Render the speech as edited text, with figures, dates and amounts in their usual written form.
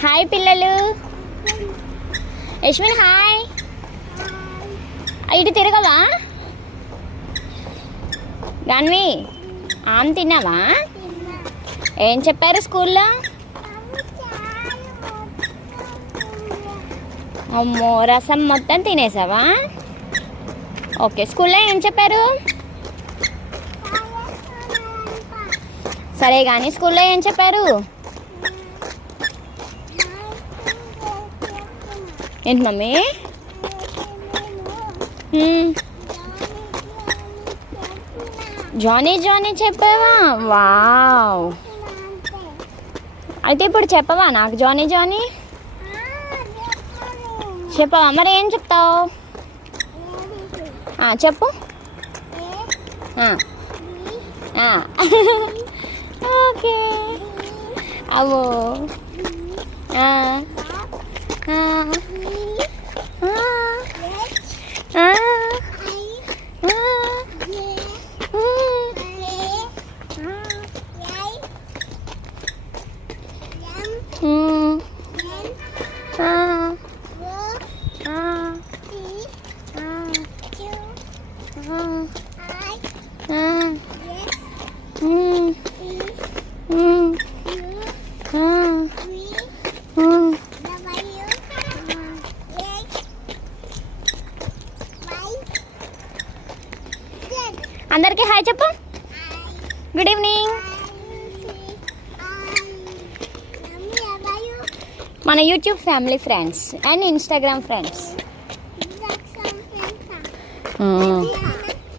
Hi పిల్లలు. Yashwin hi. ఇటు తిరగవా? గాన్వి ఆమె తిన్నావా? ఏం చెప్పారు స్కూల్లో? అమ్మో, రసం మొత్తం తినేసావా? ఓకే, స్కూల్లో ఏం చెప్పారు? సరే కానీ స్కూల్లో ఏం చెప్పారు? ఏంటి మమ్మీ? జానీ జానీ చెప్పావా? వావ్. అయితే ఇప్పుడు చెప్పవా నాకు జానీ జానీ? చెప్పవా? మరి ఏం చెప్తావు? చెప్పు. ఓకే. అవో. అందరికీ హాయ్ చెప్పు. Good evening. మన YouTube family friends and Instagram friends.